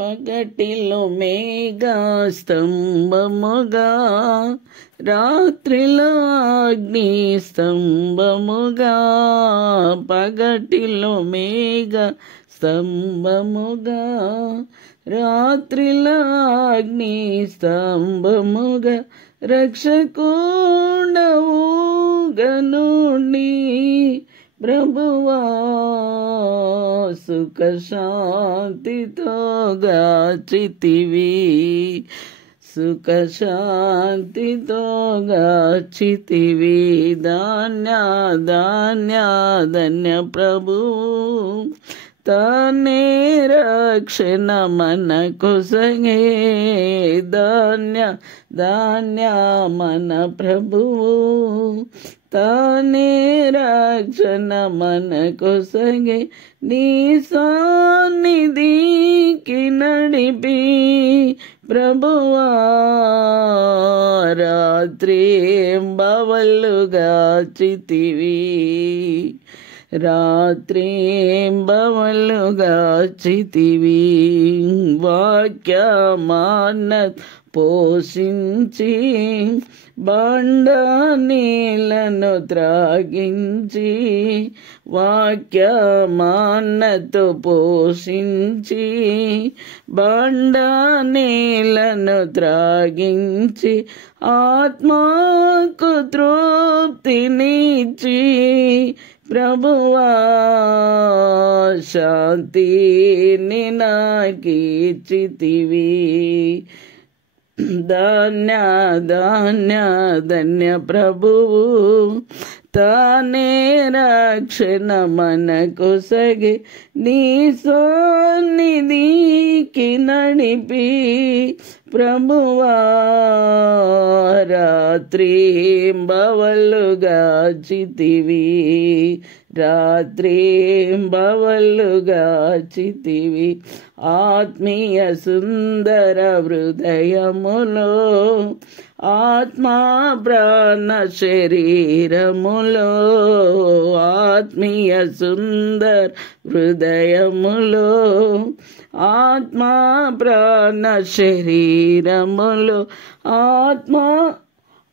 పగటిలో మేఘ స్తంభముగా, రాత్రిలో అగ్ని స్తంభముగా. పగటిలో మేఘ స్తంభముగా, రాత్రిలో అగ్ని స్తంభముగా. రక్షకుండవు గనుని ప్రభువా, సుఖ శాంతితో గాచితివి, సుఖ శాంతితో గాచితివి. ధాన్య ధాన్య ప్రభువు తానే రక్షణ మనకు సగే. ధాన్య మన ప్రభువు తానే రక్షణ మనకు సగే. నీ సన్నిధికి నడిపి ప్రభువా, రాత్రి బవళ్ళుగా చితివి, రాత్రి బవళ్ళుగా చితివి. వాక్యమాన పోషించి బండ నీళ్లను త్రాగించి, వాక్యమానతో పోషించి బండ నీళ్లను త్రాగించి, ఆత్మకు తృప్తినిచ్చి ప్రభువా, శాంతిని నాకిచ్చితివి. ధాన్య ప్రభువు తానే రక్షణ మనకు సగే. నీ సన్నిధికి నడిపి ప్రభువా, రాత్రి బవళ్ళుగా చితివి, రాత్రి బవళ్ళుగా చితివి. ఆత్మీయ సుందర హృదయములో, ఆత్మా ప్రాణ శరీరములో, ఆత్మీయ సుందర హృదయములో, ఆత్మా ప్రాణ శరీరములో,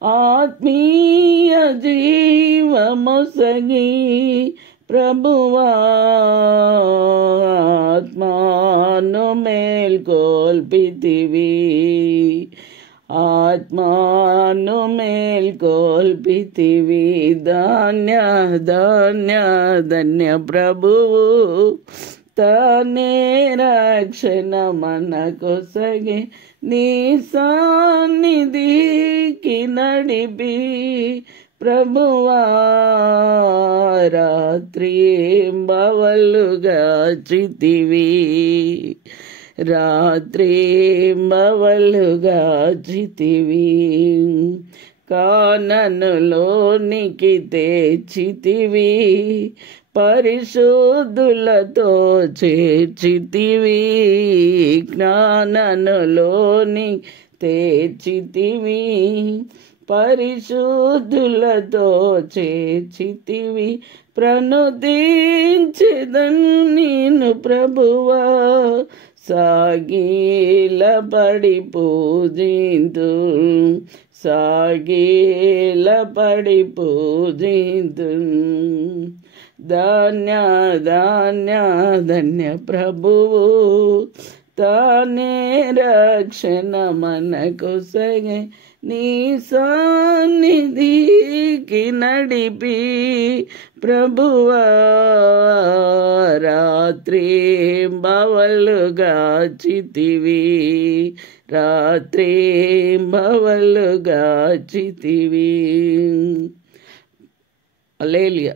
ఆత్మీయ జీవమొసగి ప్రభువా, ఆత్మాను మేల్కొల్పితివి, ఆత్మాను మేల్కొల్పితివి. ధాన్య ప్రభువు తానే రక్షణ మనకు సగే. నీ సన్నిధికి నడిపి ప్రభువా, రాత్రి బవళ్ళుగా చితివి, రాత్రి బవళ్ళుగా చితివి. కాననులోనికి తెచ్చితివి, పరిశుద్ధులతో చేర్చితివి. జ్ఞాననులోని తెచ్చితివి, పరిశుద్ధులతో చేర్చితివి. ప్రణుతించెదను నేను ప్రభువా, సాగిలపడి పూజింతు, సాగిలపడి పూజింతు. ధాన్య ప్రభువు తానే రక్షణ మనకు సగే. నీ సన్నిధికి నడిపి ప్రభువా, రాత్రి బవళ్ళుగా చితివి, రాత్రి బవళ్ళుగా చితివి. హల్లెలూయా.